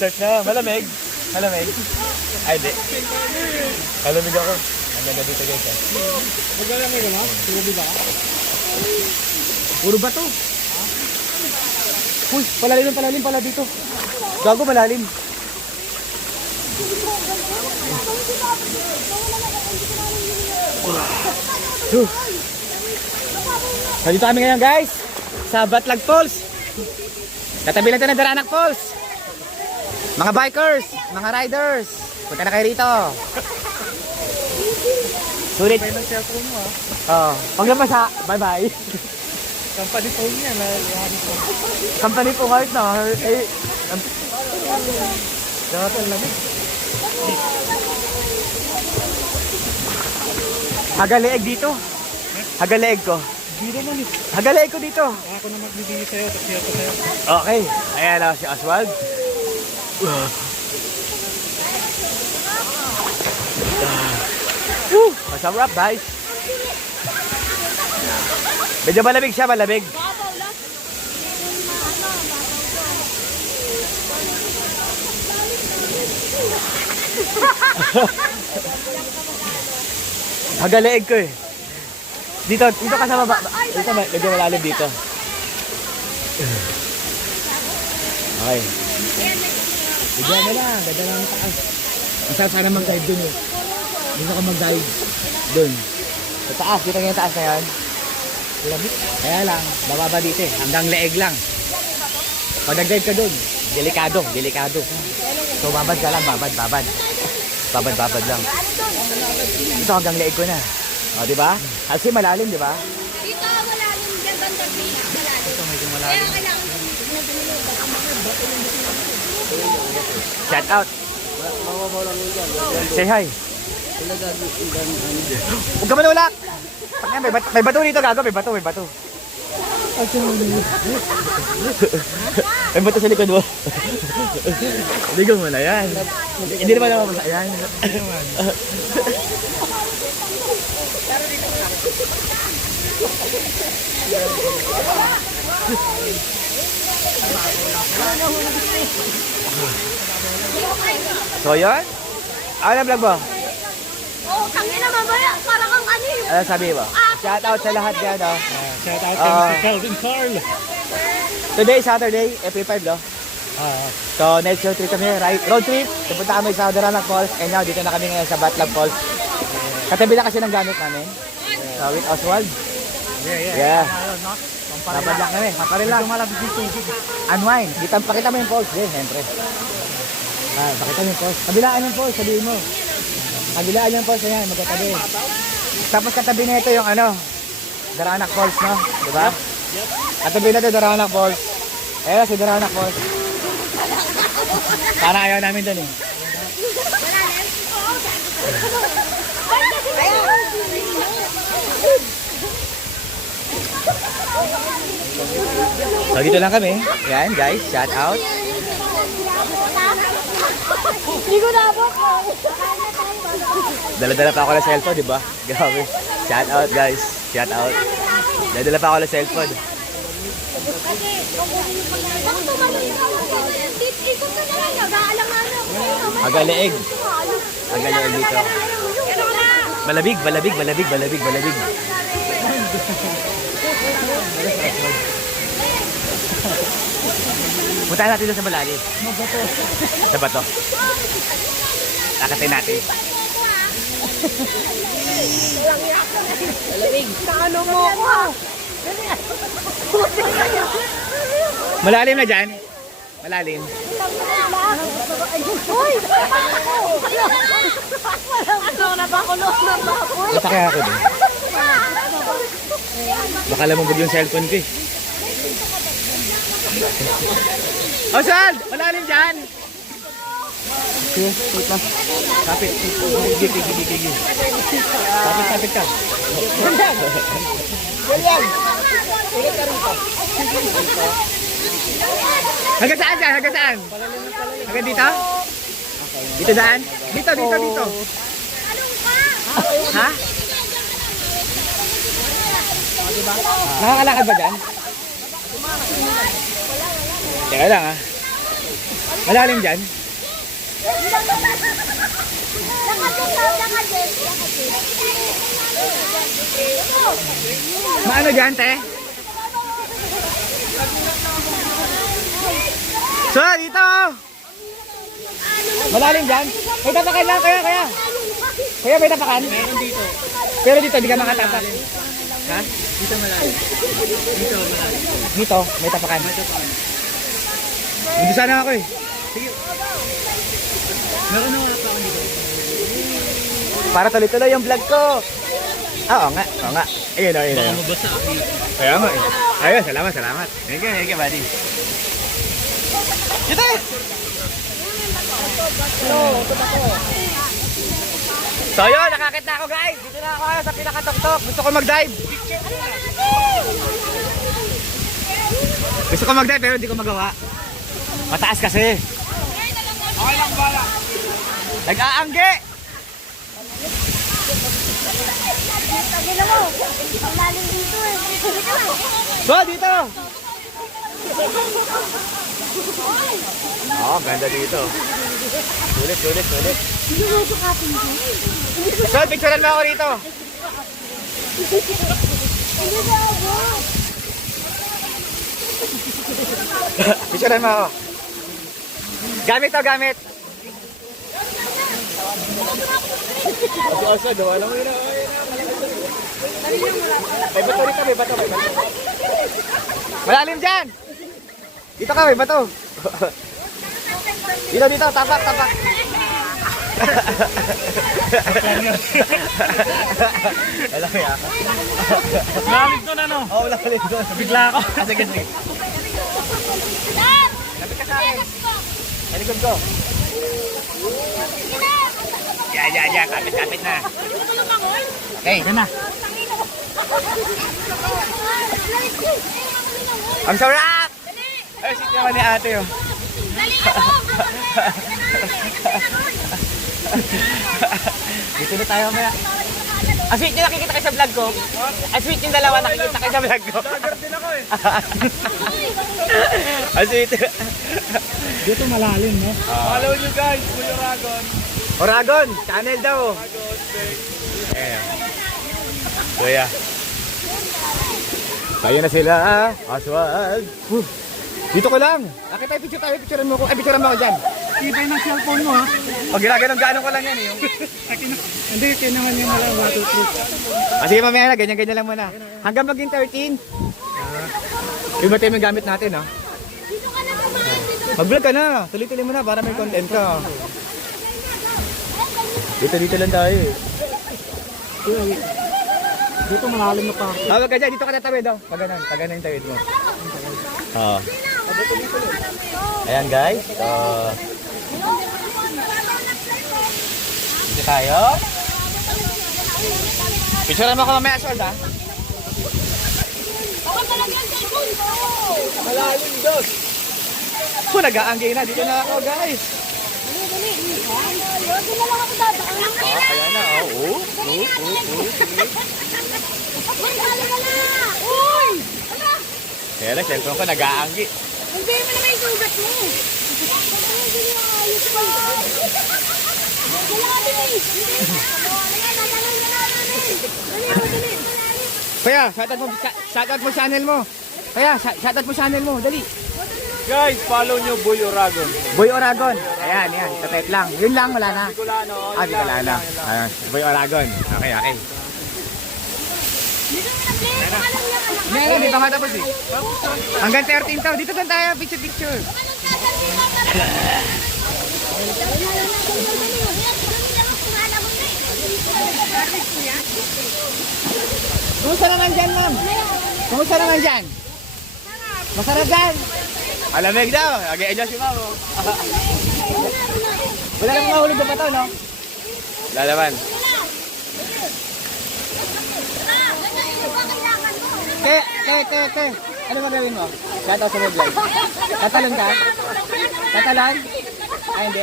Search na. Malamig. Malamig. Ay, di. Malamig ako. Ang ganda dito guys. Maglalamig ka na? Tubig ba? Puro bato. Uy, palalim pala dito. Gago malalim. Nandito kami ngayon guys sa Batlag Falls. Katabi lang ito ng Daraanak Falls. Mga bikers, mga riders, punta na kayo rito. Sulit. May ng cellphone mo Oh, pag lampas ha, bye bye. Company phone niya na Company po kahit na. Eh, dapat lang. hagaleeg dito. Hagaleeg ko. Hindi naman eh. Hagaleeg ko dito. Ako na magbibigay sa'yo, tapos ako sa'yo. Okay, ayan na si Oswald. Masarap guys. Medyo malamig siya, malamig. Hagaleeg ko eh. Dito ka sa baba. Dito medyo malalim dito. Okay. Bigyan mo lang, ganda lang ang taas. Masarap sana mag-dive dun eh. Dito ka mag-dive. Dun. Sa taas, kita nga yung taas na yan. Lamig. Kaya lang, bababa dito eh. Hanggang leeg lang. Pag nag-dive ka dun, delikado, delikado. So babad ka lang, babad. Babad lang. Ito hanggang leeg ko na. O, di ba? Kasi malalim, di ba? Dito malalim, dyan banda malalim. Ito medyo Kaya malalim. kailangan Shout out. Say hi. Huwag ka manulak. May bato dito, gago. May bato. May bato sa likod mo. Hindi ko muna yan. Hindi naman ako masa yan. So yun? Ano na vlog mo? Oo, tangin naman ba yan? Parang ang ano yun. Ano sabi mo? Shout out sa lahat yan, oh. Shout out kay si Calvin Carl. Today, Saturday, April 5, no? So, next road trip kami, road trip. Pupunta kami sa Daraanak Falls. And now, dito na kami ngayon sa Batlag Falls. Katabi na kasi ng gamit namin. So, with Oswald. Yeah. Babad lang kami, maparil lang. Unwind. Pakita mo yung falls din, siyempre. Pakita mo yung falls. Kabilaan yung falls, sabihin mo. Kabilaan yung falls, ayan, magkatabi. Tapos katabi na ito yung Daraanak Falls, no? Diba? Katabi na ito Daraanak Falls. Ayan si Daraanak Falls. Parang ayaw namin dun eh. So dito lang kami. Yan guys, shout out. Hindi ko nabot. Dala-dala pa ako ng cellphone, di ba? Grabe. Shout out guys. Shout out. Dala-dala pa ako ng cellphone. Bakit tumalong ikaw? Ikot ka na lang. Nag-aalangan ako. Hagaleeg. Hagaleeg dito. Balabig. Punta natin doon sa malalim. Sa bato. Akatin natin. Kaano mo ako? Malalim na dyan. Malalim. Uy! Ano na ba ako? Masakay ako doon. Baka lamang yung cellphone ko eh. Oswald! Malalim dyan! Okay, wait lang. Kapit. Gigi. Kapit ka. Ganyan! Hanggang saan dyan? Hanggang dito? Dito daan? Dito. Ha? Nakakalakad ba dyan? Teka lang ha. Malalim dyan? Maano dyan, te? So, dito! Malalim dyan? May tapakan lang, kaya. Kaya may tapakan? Meron dito. Pero dito, di ka makatapak. Ha? Dito malalim. Dito malalim. Dito, may tapakan. Hindi sana ako eh. Meron na wala pa ako dito. Para tuloy-tuloy yung vlog ko. Oo nga. Ayun o, Baka mabasa ako. Kaya nga eh. Ayun, salamat. Thank you, buddy. Dito eh! So yun, nakakit na ako guys. Dito na ako sa pinakatok-tok. Gusto ko mag-dive. Gusto ko mag-dive pero hindi ko magawa. Mataas kasi. Okay lang bala. Nag-aangge. So, dito. Oh, ganda dito. Sulit. So, picturean mo ako rito. Picturean mo ako. Gamit to, gamit. Asa, dawa lang yun. May bato rito, may bato. Malalim dyan! Dito ka, may bato. Dito, tapak. Alam mo yan? Malalim to na no? Oo, malalim doon. Bigla ako. Sige. Lapit ka sa akin. Sa likod ko. Yan. Kapit na. Okay. Yan na. Ang sarap! Ay, sit naman ni ate oh. Dito na tayo kaya. Ang sweet nyo nakikita kayo sa vlog ko. Ang sweet yung dalawa nakikita kayo sa vlog ko. Dagar din ako eh. Ang sweet. Dito malalim no? Follow nyo guys, Kuya Oragon. Oragon, channel daw. Ayan. Kuya. Tayo na sila. Aswag. Dito ko lang. Nakita tayo picturean mo ko. Picturean mo ako dyan. Ibay ng cellphone mo ha? Pag ginaganon gaano ko lang yan eh. Hindi, kailangan yung malalim waterproof. Sige mamaya na, ganyan lang muna. Hanggang maging 13. Iba tayo yung gamit natin ha. Mag-vlog ka na. Tuloy-tuloy mo na para may content ka. Dito lang tayo eh. Dito malalim na pa. Wag ka dyan, dito ka tatawid daw. Pagana yung tawid mo. Oo. Ayan guys. So, dito tayo. Picturean mo ako mamaya, Sol, ha? Malalim doon. Nag-aangay na. Dito na ako, guys. Kaya na, oh. Kaya na, cellphone ko nag-aanggi. Hindi mo naman yung sugat mo. Kaya, shoutout mo channel mo. Shoutout mo channel mo, dali. Guys, follow nyo Boy Oragon. Boy Oragon. Ayan, tapet lang. Yun lang, wala na. Bicolano. Bicolano. Ayan, Boy Oragon. Okay. Hindi pa matapos eh. Hanggang 13 to. Dito tayo, picture. Kumusta naman dyan, ma'am? Kumusta naman dyan? Masarap dyan? Alamig daw. Nag-e-adjust yung mamo. Wala namang mahulog na pa to, no? Wala naman. Te. Ano magawin mo? Gataw sa vlog. Tatalon ka? Tatalon? Ay, hindi.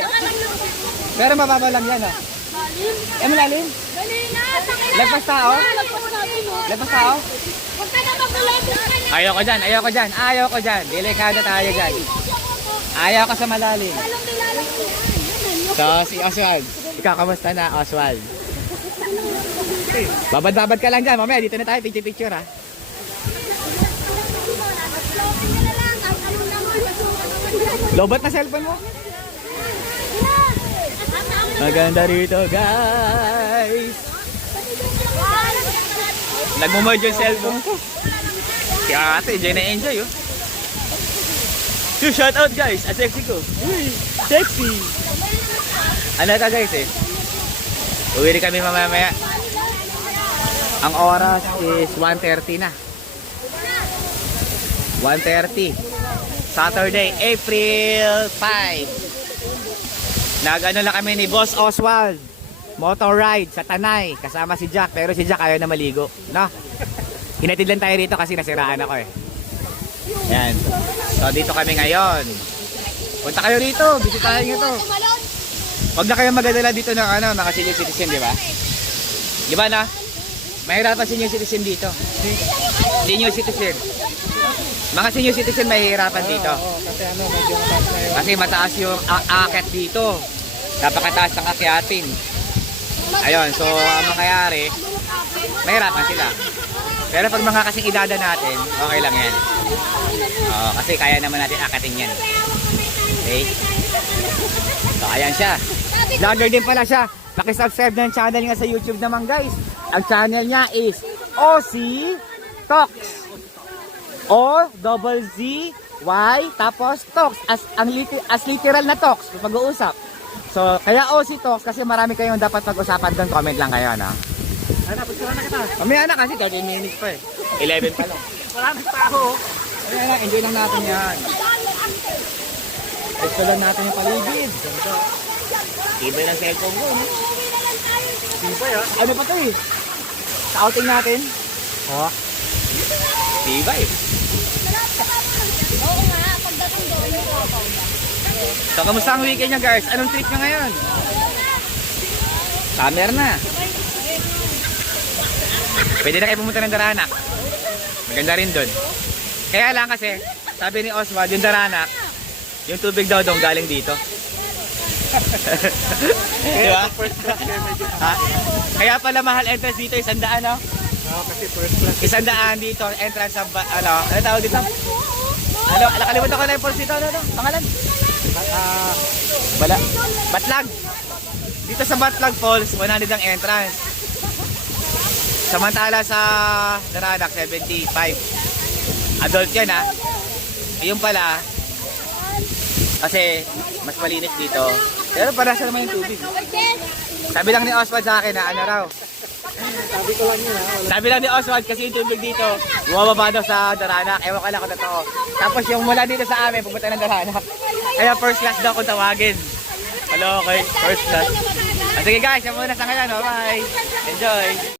Pero mababa lang yan, ha? Malalim? Lagpas tao? Lagpas tao? Ayaw ko dyan. Delikado tayo dyan. Ayaw ka sa malalim. Lalong kilala ko yan. So, si Oswald. Ikaw, kamusta na, Oswald? Babad-babad ka lang dyan. Mamaya, dito na tayo. Picture-picture, ha? Floating ka na lang. Kahit ano naman. Masuka naman yan. Lobot na cellphone mo. Maganda rito, guys. Nagmo-merge yung cellphone ko. Kaya ate, enjoy na enjoy, oh. So, shout out, guys. At sexy ko. Uy, sexy. Ano ka, guys, eh? Uwi rin kami mamaya. Ang oras is 1:30 na. 1:30. Saturday, April 5. Nag-ano lang kami ni Boss Oswald. Motor ride sa Tanay. Kasama si Jack. Pero si Jack ayaw na maligo. No? Hinatid lang tayo rito kasi nasiraan ako eh. Yan. So dito kami ngayon. Punta kayo rito. Bisitahin nyo to. Huwag na kayo magadala dito ng ano, mga senior citizen, di ba? Di ba na? Mahirapan senior citizen dito. Senior citizen. Mga senior citizen mahihirapan dito. Kasi ano, medyo mataas na yun. Kasi mataas yung aakyat dito. Napakataas ng akyatin. Ayun, so ang mangyayari, mahirapan sila. Pero pag mga kasing idada natin, okay lang yan. Kasi kaya naman natin akatin yan. Okay? So ayan siya. Vlogger din pala siya. Pakisubscribe ng channel niya sa YouTube naman, guys. Ang channel niya is OC Talks. O-double-Z-Y tapos Talks. As literal na talks. Pag-uusap. So, kaya OC Talks kasi marami kayong dapat pag-usapan doon. Comment lang kayo, no? Ano, pagkara na kita. Mamaya na kasi 30 minutes pa eh. 11 pa lang. Maraming tao. Mamaya na, enjoy lang natin yan. Gusto lang natin yung paligid. Iba ng cellphone ko, no? Sipay ha. Ano pa to eh? Sa outing natin? Ha? Diba eh. Oo nga, pagdating doon yung kapaw na. So, kamusta ang weekend nyo, guys? Anong trip nyo ngayon? Summer na. Pwede na kayo pumunta ng Daranak. Maganda rin doon. Kaya lang kasi, sabi ni Oswald, yung Daranak, yung tubig daw doon galing dito. Diba? First class kayo medyo. Ha? Kaya pala mahal entrance dito, 100, no? Kasi first class. 100 dito, entrance sa, ano tawag dito? Ano, nakalimutan ko na yung falls dito, ano, pangalan? Batlag. Dito sa Batlag Falls, 100 ang entrance. Samantala sa Daranak, 75. Adult yan, ha? Yung pala, kasi mas malinis dito. Pero para sa naman yung tubig. Sabi lang ni Oswald sa akin na ano raw. Sabi ko lang yun ha. Sabi lang ni Oswald kasi yung tubig dito, bumababa daw sa Daranak. Ewan ko lang kung totoo. Tapos yung mula dito sa amin, pupunta ng Daranak. Kaya first class daw kung tawagin. Hello, okay. First class. Sige guys, yan muna sa ngayon. Bye. Enjoy.